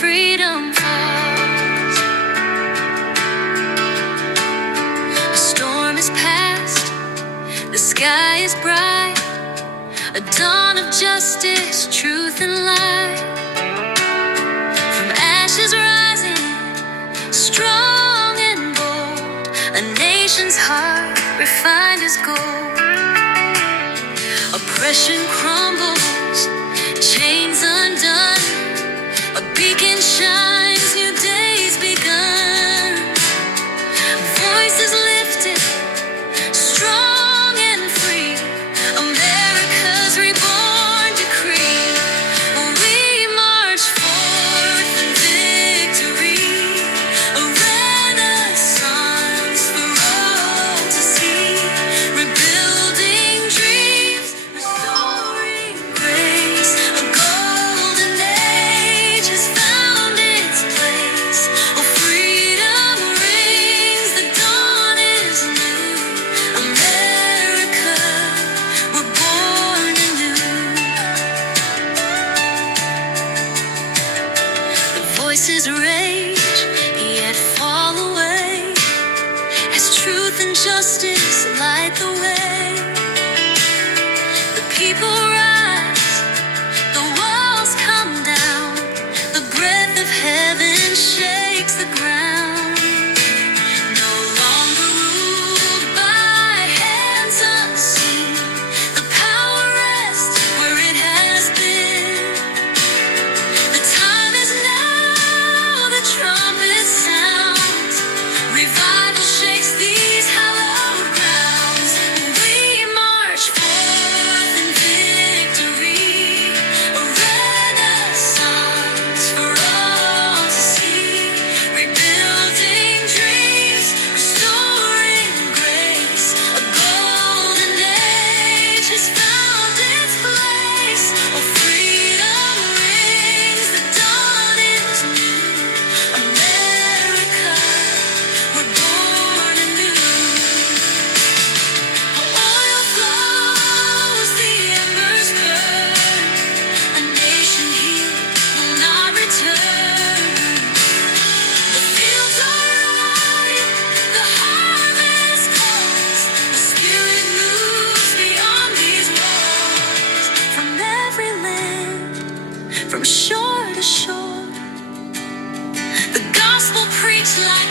freedom falls. The storm is past, the sky is bright, a dawn of justice, truth and light. From ashes rising, strong and bold, a nation's heart refined as gold. Oppression crumbles, chains undone, a beacon shines, new days begun. Voices lifted, strong and free, America's reborn decree. We march forth in victory, a renaissance for all to see, rebuilding dreams, restoring grace. A golden age has found its place. Oh, freedom rings, the dawn is new. America, we're born anew. The voices rage, yet fall away, as truth and justice light the way. The people rise, the walls come down, the breath of heaven shakes the ground. No longer ruled by hands unseen, the power rests where it has been. The time is now, the trumpet sounds, revival shakes these hallowed grounds. We march forth in victory, a renaissance for all to see, rebuilding dreams, restoring grace. A golden age has found its place. Oh, freedom rings, the dawn is new. America, we're born anew. Oil flows, the embers burn, a nation healed will not return. The fields are ripe, the harvest calls, the Spirit moves beyond these walls. From every land, from shore to shore, the gospel preached like